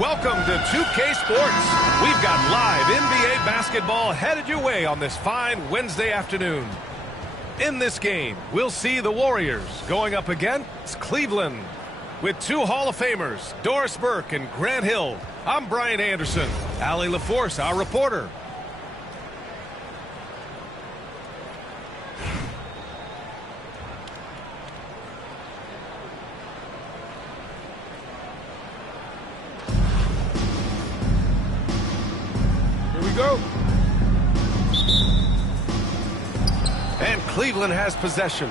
welcome to 2K Sports. We've got live NBA basketball headed your way on this fine Wednesday afternoon. In this game, we'll see the Warriors going up against Cleveland. With two Hall of Famers, Doris Burke and Grant Hill, I'm Brian Anderson. Allie LaForce, our reporter. Go. And Cleveland has possession.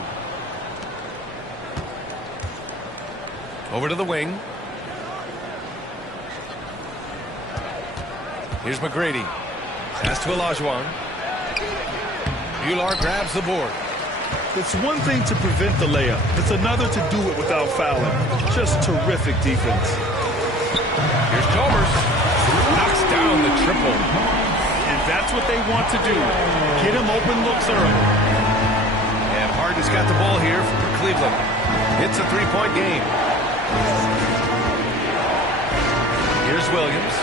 Over to the wing. Here's McGrady. Pass to Olajuwon. Bular grabs the board. It's one thing to prevent the layup. It's another to do it without fouling. Just terrific defense. Here's Chalmers. Knocks down the triple. That's what they want to do. Get him open looks early. And Harden's got the ball here for Cleveland. It's a three-point game. Here's Williams.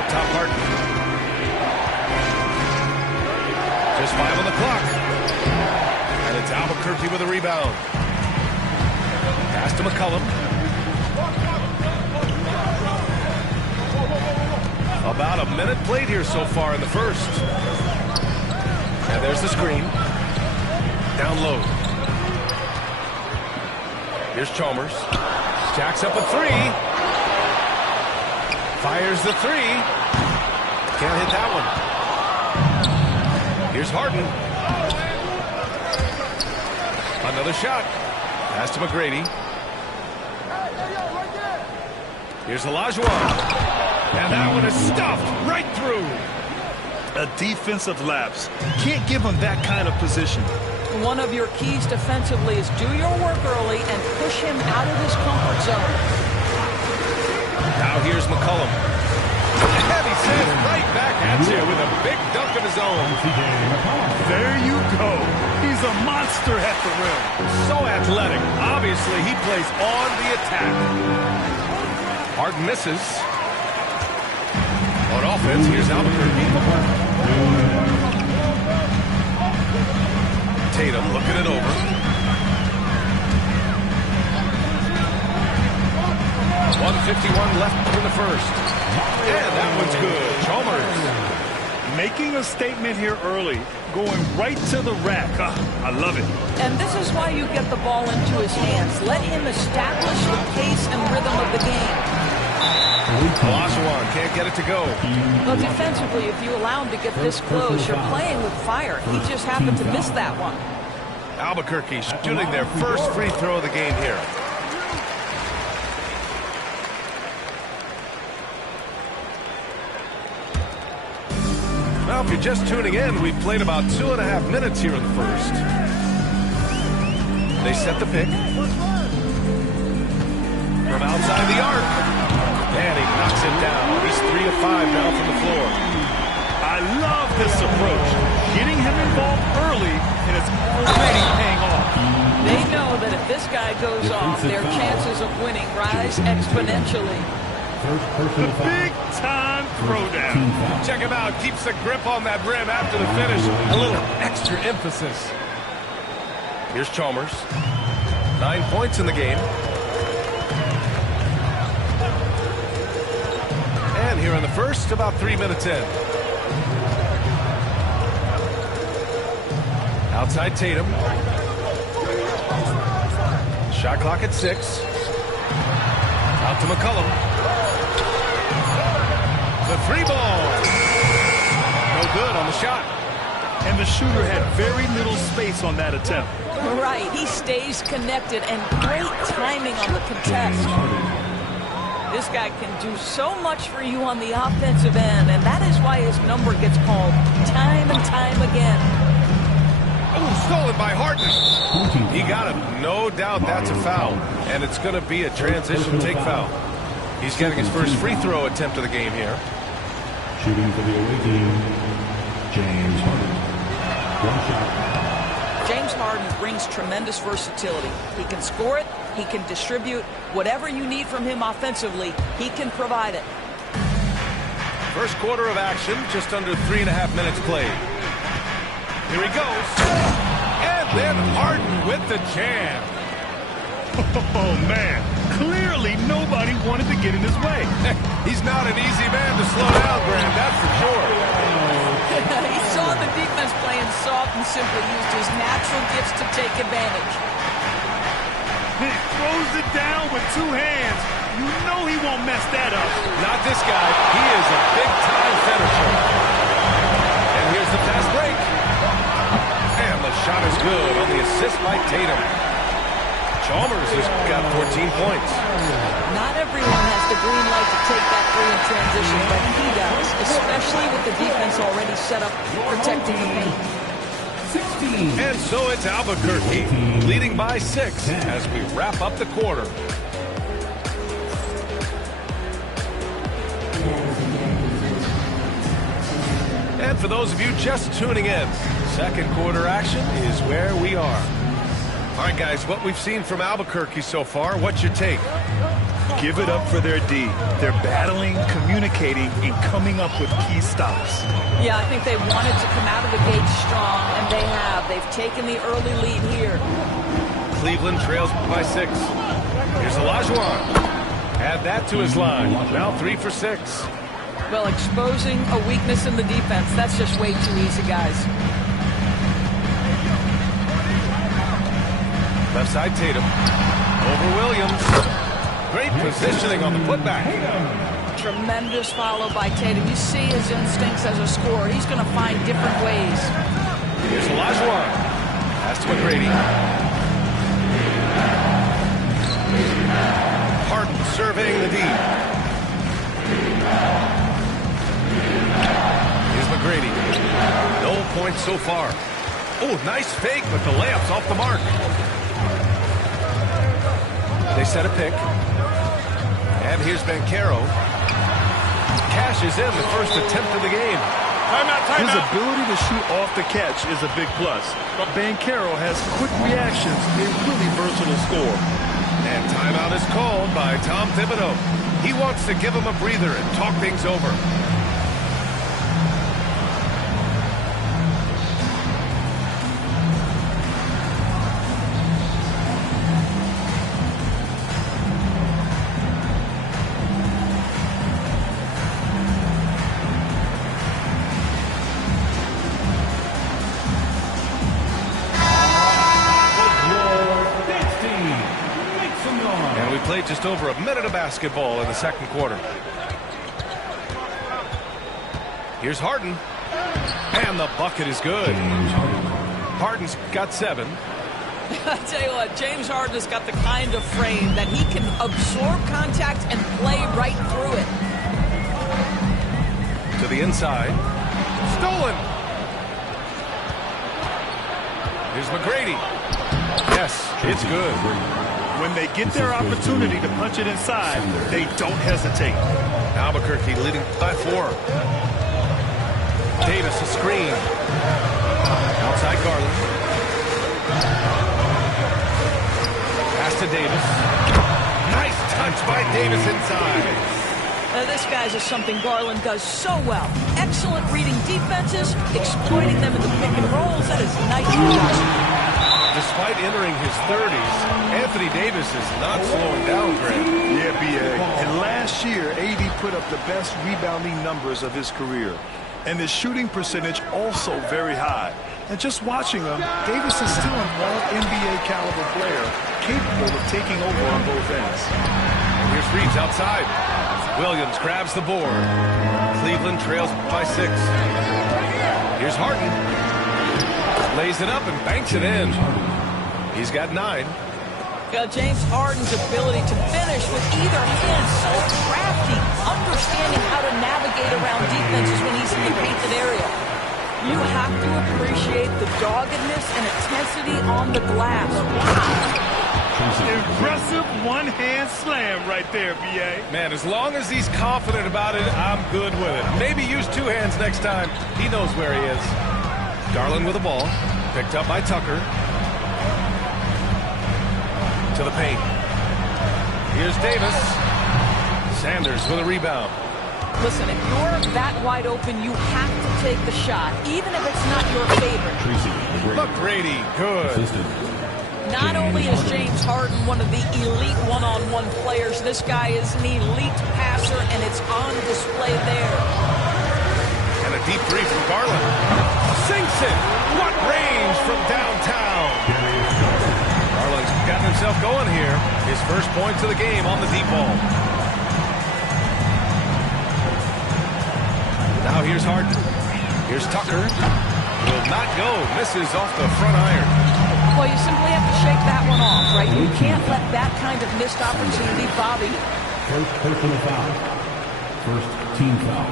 Up top, Harden. Just 5 on the clock. And it's Albuquerque with a rebound. Pass to McCollum. About a minute played here so far in the first. And there's the screen. Down low. Here's Chalmers. Jacks up a three. Fires the three. Can't hit that one. Here's Harden. Another shot. Pass to McGrady. Here's Olajuwon. And that one is stuffed right through. A defensive lapse. Can't give him that kind of position. One of your keys defensively is do your work early and push him out of his comfort zone. Now here's McCollum. And he sends right back at you with a big dunk of his own. There you go. He's a monster at the rim. So athletic. Obviously, he plays on the attack. Harden misses. On offense, here's Albuquerque. Tatum looking it over. 1:51 left in the first. And that one's good. Chalmers. Making a statement here early. Going right to the rack. I love it. And this is why you get the ball into his hands. Let him establish the pace and rhythm of the game. Olajuwon can't get it to go. Well, defensively, if you allow him to get this close, you're playing with fire. He just happened to miss that one. Albuquerque shooting their first free throw of the game here. Now, if you're just tuning in, we've played about 2.5 minutes here in the first. They set the pick. From outside the arc. And he knocks it down. He's 3 of 5 now from the floor. I love this approach. Getting him involved early, and it's already paying off. They know that if this guy goes off, their chances of winning rise exponentially. The big-time throwdown. Check him out. Keeps the grip on that rim after the finish. A little extra emphasis. Here's Chalmers. 9 points in the game. And here in the first, about 3 minutes in. Outside Tatum. Shot clock at 6. Out to McCollum. The three ball. No good on the shot. And the shooter had very little space on that attempt. Right, he stays connected and great timing on the contest. This guy can do so much for you on the offensive end, and that is why his number gets called time and time again. Oh, stolen by Harden. He got him. No doubt that's a foul, and it's going to be a transition take foul. He's getting his first free throw attempt of the game here. Shooting for the away team, James Harden. One shot. James Harden brings tremendous versatility. He can score it, He can distribute. Whatever you need from him offensively, he can provide it. First quarter of action, just under 3.5 minutes played. Here he goes. And then Harden with the jam. Oh, man. Clearly, nobody wanted to get in his way. He's not an easy man to slow down, Graham, that's for sure. He saw the defense playing soft and simply used his natural gifts to take advantage. He throws it down with two hands. You know he won't mess that up. Not this guy. He is a big-time finisher. And here's the fast break. And the shot is good on the assist by Tatum. Chalmers has got 14 points. Not everyone has the green light to take that three in transition, but he does, especially with the defense already set up protecting the paint. And so it's Albuquerque leading by 6 as we wrap up the quarter. And for those of you just tuning in, second quarter action is where we are. All right, guys, what we've seen from Albuquerque so far, what's your take? Give it up for their D. They're battling, communicating, and coming up with key stops. Yeah, I think they wanted to come out of the gate strong, and they have. They've taken the early lead here. Cleveland trails by 6. Here's Olajuwon. Add that to his line. Now 3 for 6. Well, exposing a weakness in the defense, that's just way too easy, guys. Left side Tatum. Over Williams. Great positioning on the putback. Tremendous follow by Tatum. You see his instincts as a scorer. He's going to find different ways. Here's Olajuwon. Pass to McGrady. Harden surveying the D. Here's McGrady. No points so far. Oh, nice fake, but the layup's off the mark. They set a pick. And here's Banchero. Cashes in the first attempt of the game. His ability to shoot off the catch is a big plus. Banchero has quick reactions, a really versatile scorer. And timeout is called by Tom Thibodeau. He wants to give him a breather and talk things over. Just over a minute of basketball in the second quarter. Here's Harden. And the bucket is good. Harden's got 7. I tell you what, James Harden has got the kind of frame that he can absorb contact and play right through it. To the inside. Stolen. Here's McGrady. Yes, it's good. When they get their opportunity to punch it inside, they don't hesitate. Albuquerque leading by 4. Davis a screen. Outside Garland. Pass to Davis. Nice touch by Davis inside. This, guys, is something Garland does so well. Excellent reading defenses, exploiting them in the pick and rolls. That is nice job. Despite entering his 30s, Anthony Davis is not slowing down, Grant. Yeah, B.A. And last year, AD put up the best rebounding numbers of his career. And his shooting percentage also very high. And just watching him, Davis is still an all-NBA caliber player, capable of taking over on both ends. And here's Reeves outside. Williams grabs the board. Cleveland trails by 6. Here's Harden. Lays it up and banks it in. He's got 9. James Harden's ability to finish with either hand, so crafty, understanding how to navigate around defenses when he's in the painted area. You have to appreciate the doggedness and intensity on the glass. Wow. Impressive one-hand slam right there, B.A. Man, as long as he's confident about it, I'm good with it. Maybe use 2 hands next time. He knows where he is. Garland with the ball. Picked up by Tucker. To the paint. Here's Davis. Sanders with a rebound. Listen, if you're that wide open, you have to take the shot, even if it's not your favorite. McGrady, good. Not only is James Harden one of the elite one-on-one players, this guy is an elite passer, and it's on display there. And a deep three from Garland. Sinks it. What range from downtown. Garland's gotten himself going here. His first points of the game on the deep ball. Now here's Harden. Here's Tucker. Will not go. Misses off the front iron. Well, you simply have to shake that one off, right? You can't let that kind of missed opportunity bother you. First personal foul. First team foul.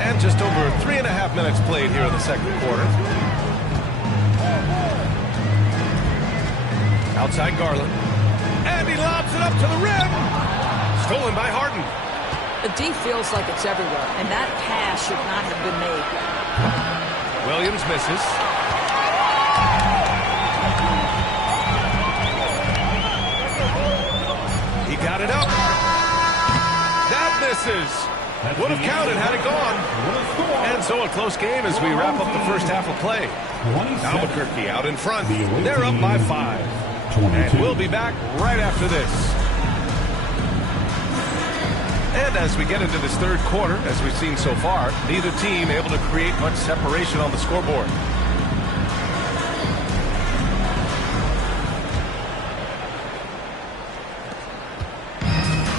And just over 3.5 minutes played here in the second quarter. Outside Garland. And he lobs it up to the rim. Stolen by Harden. The D feels like it's everywhere, and that pass should not have been made. Williams misses. He got it up. That misses. Would have counted had it gone. And so a close game as we wrap up the first half of play. Albuquerque out in front. They're up by 5. And we'll be back right after this. And as we get into this third quarter, as we've seen so far, neither team able to create much separation on the scoreboard.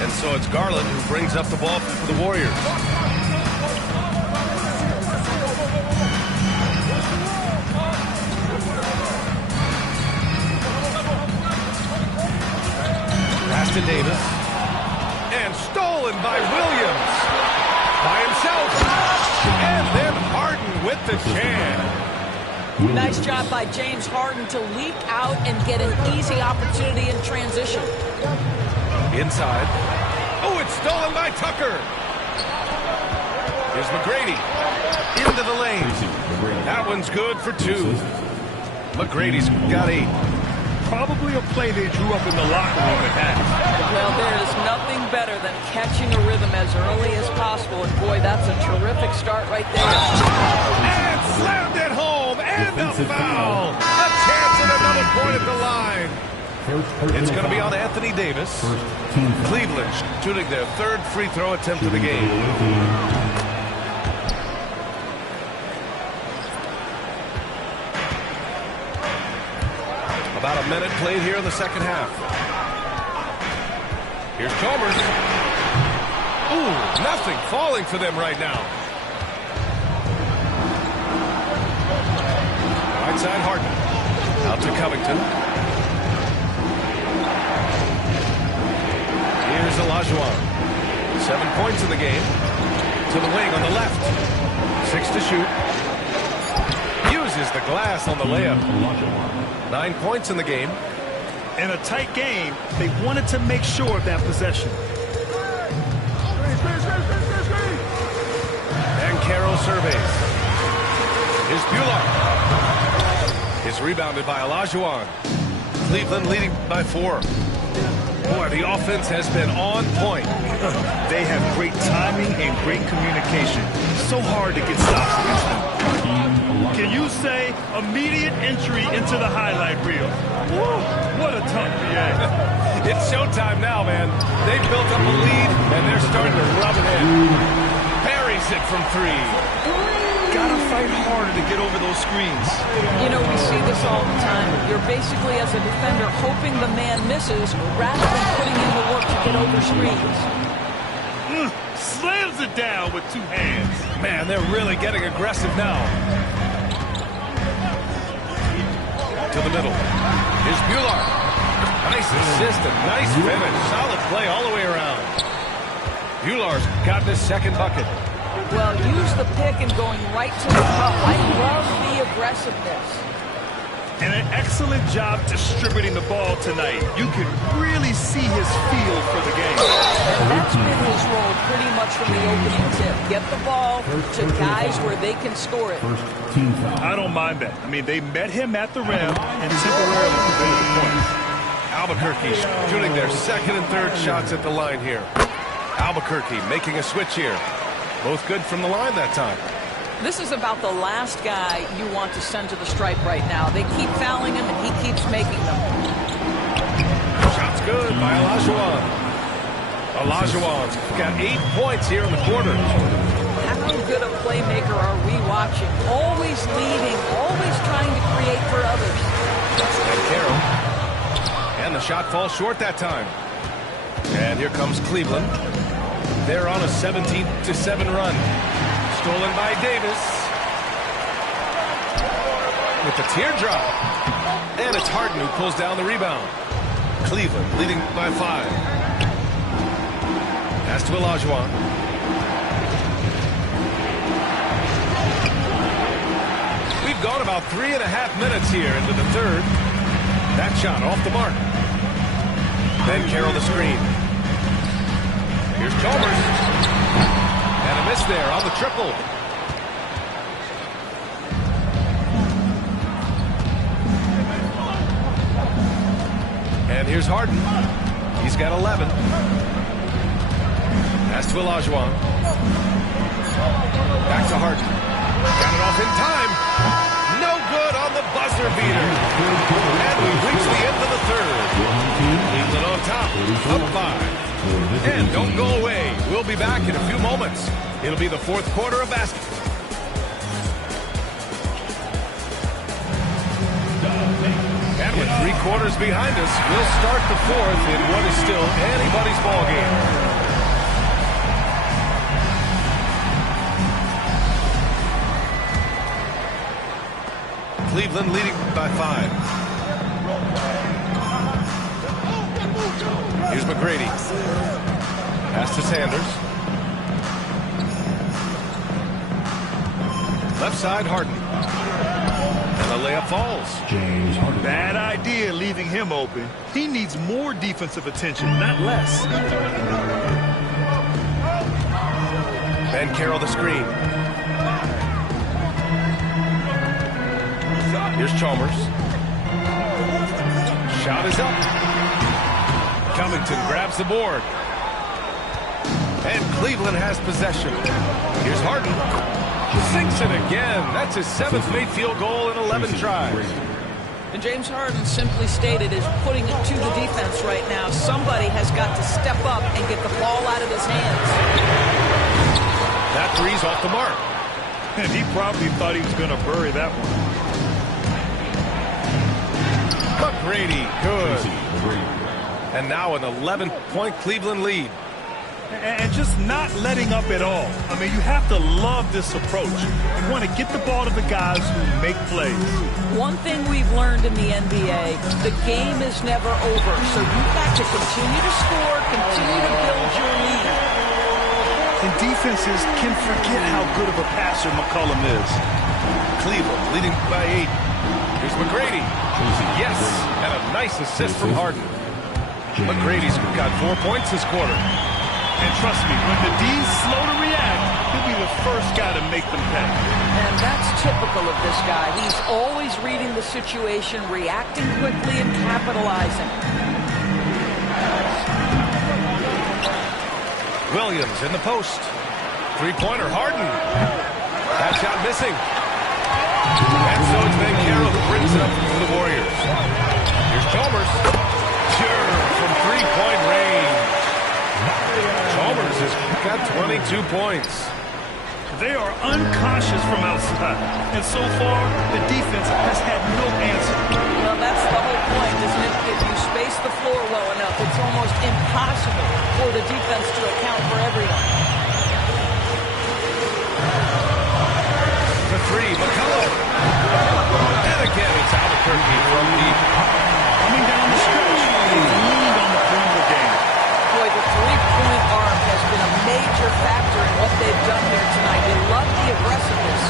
And so it's Garland who brings up the ball for the Warriors. Pass to Davis. And stolen by Williams. By himself. And then Harden with the jam. Nice job by James Harden to leap out and get an easy opportunity in transition. Inside. Oh, it's stolen by Tucker. Here's McGrady. Into the lane. That one's good for 2. McGrady's got 8. Probably a play they drew up in the locker room at half. Well, there is nothing better than catching a rhythm as early as possible. And boy, that's a terrific start right there. And slammed it home. And a foul. A chance at another point at the line. It's going to be on Anthony Davis. Cleveland shooting their 3rd free throw attempt of the game. About a minute played here in the second half. Here's Chalmers. Ooh, nothing falling for them right now. Right side Harden. Out to Covington. Here's Olajuwon. 7 points in the game. To the wing on the left. 6 to shoot. Uses the glass on the layup. 9 points in the game. In a tight game, they wanted to make sure of that possession. And Carroll surveys. Here's Bular. Is rebounded by Olajuwon. Cleveland leading by 4. Boy, the offense has been on point. They have great timing and great communication. So hard to get stops against them. Can you say immediate entry into the highlight reel? Woo, what a tough PA. It's showtime now, man. They've built up a lead, and they're starting to rub it in. Buries it from 3. Gotta fight harder to get over those screens. You know, we see this all the time. You're basically, as a defender, hoping the man misses rather than putting in the work to get over screens. Slams it down with 2 hands. Man, they're really getting aggressive now. To the middle. Here's Bular. Nice assist and nice finish. Solid play all the way around. Bular's got his 2nd bucket. Well, use the pick and going right to the cup. I love the aggressiveness. And an excellent job distributing the ball tonight. You can really see his feel for the game. And that's been his role pretty much from the opening tip. Get the ball to guys where they can score it. I don't mind that. I mean, they met him at the rim and temporarily prevented the points. Albuquerque shooting their second and third shots at the line here. Albuquerque making a switch here. Both good from the line that time. This is about the last guy you want to send to the stripe right now. They keep fouling him, and he keeps making them. Shot's good by Olajuwon. Olajuwon's got 8 points here in the quarter. How good a playmaker are we watching? Always leading, always trying to create for others. And Carroll. And the shot falls short that time. And here comes Cleveland. They're on a 17-7 run. Stolen by Davis. With the teardrop. And it's Harden who pulls down the rebound. Cleveland leading by 5. Pass to Olajuwon. We've gone about 3.5 minutes here into the third. That shot off the mark. Then Carroll the screen. Here's Chalmers. And a miss there on the triple. And here's Harden. He's got 11. Pass to Olajuwon. Back to Harden. Got it off in time. No good on the buzzer beater. And we reach the end of the third. Cleveland on top. Up 5. And don't go away. We'll be back in a few moments. It'll be the fourth quarter of basketball. And with 3 quarters behind us, we'll start the fourth in what is still anybody's ball game. Cleveland leading by 5. Here's McGrady. Pass to Sanders. Left side, Harden. And the layup falls. James Harden. Bad idea leaving him open. He needs more defensive attention, not less. Ben Carroll the screen. Here's Chalmers. Shot is up. Covington grabs the board. And Cleveland has possession. Here's Harden. Sinks it again. That's his 7th made field goal in 11 tries. And James Harden simply stated is putting it to the defense right now. Somebody has got to step up and get the ball out of his hands. That three's off the mark. And he probably thought he was going to bury that one. McGrady, good. And now an 11-point Cleveland lead. And just not letting up at all. I mean, you have to love this approach. You want to get the ball to the guys who make plays. One thing we've learned in the NBA, the game is never over. So you've got to continue to score, continue to build your lead. And defenses can forget how good of a passer McCollum is. Cleveland leading by 8. Here's McGrady. Yes, and a nice assist from Harden. McGrady's got 4 points this quarter. And trust me, when the D's slow to react, he'll be the first guy to make them pay. And that's typical of this guy. He's always reading the situation, reacting quickly, and capitalizing. Williams in the post. 3-pointer, Harden. That shot missing. And so it's Ben Carroll who brings it up for the Warriors. Here's Chalmers. Sure, from 3-point range. Chalmers has got 22 points. They are uncautious from outside. And so far, the defense has had no answer. Well, that's the whole point, isn't it? If you space the floor well enough, it's almost impossible for the defense to account for everyone. The 3, McCollum. And again, it's Albuquerque from deep. Coming down the stretch, they've leaned on the perimeter game. Boy, the three-point arc has been a major factor in what they've done here tonight. They love the aggressiveness.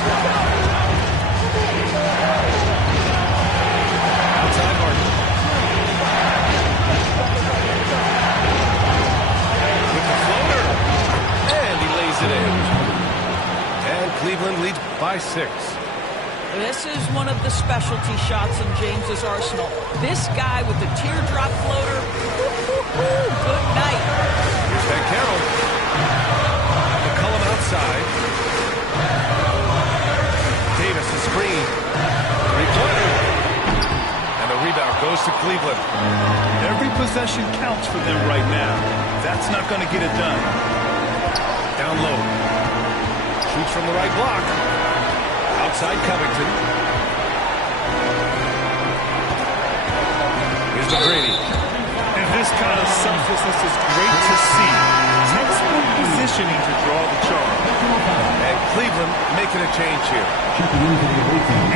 This is one of the specialty shots in James's arsenal. This guy with the teardrop floater. Good night. Here's Van Carroll. McCollum outside. Davis a screen. Three-pointer. And the rebound goes to Cleveland. Every possession counts for them right now. That's not going to get it done. Down low. Shoots from the right block. Outside Covington. Here's McGrady. And this kind of selflessness is great to see. Textbook positioning to draw the charge. And Cleveland making a change here.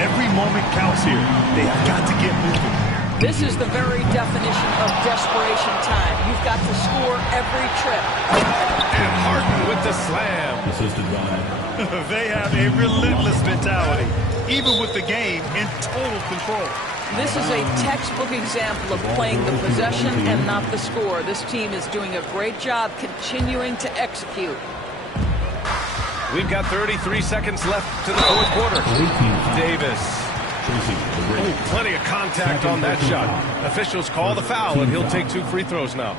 Every moment counts here. They have got to get moving. This is the very definition of desperation time. You've got to score every trip. And Harden with the slam. Assisted by They have a relentless mentality, even with the game in total control. This is a textbook example of playing the possession and not the score. This team is doing a great job continuing to execute. We've got 33 seconds left to the fourth quarter. Davis. Ooh, plenty of contact on that shot. Officials call the foul, and he'll take 2 free throws now.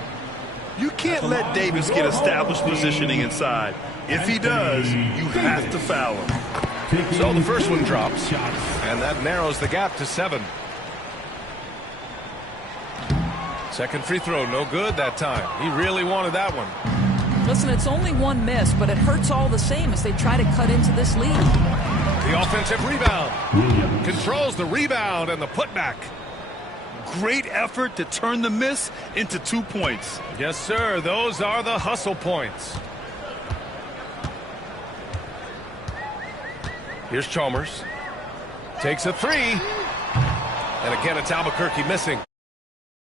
You can't let Davis get established positioning inside. If he does, you have to foul him. So the first one drops, and that narrows the gap to 7. Second free throw, no good that time. He really wanted that one. Listen, it's only one miss, but it hurts all the same as they try to cut into this lead. The offensive rebound. Controls the rebound and the putback. Great effort to turn the miss into 2 points. Yes, sir. Those are the hustle points. Here's Chalmers. Takes a 3. And again, it's Albuquerque missing.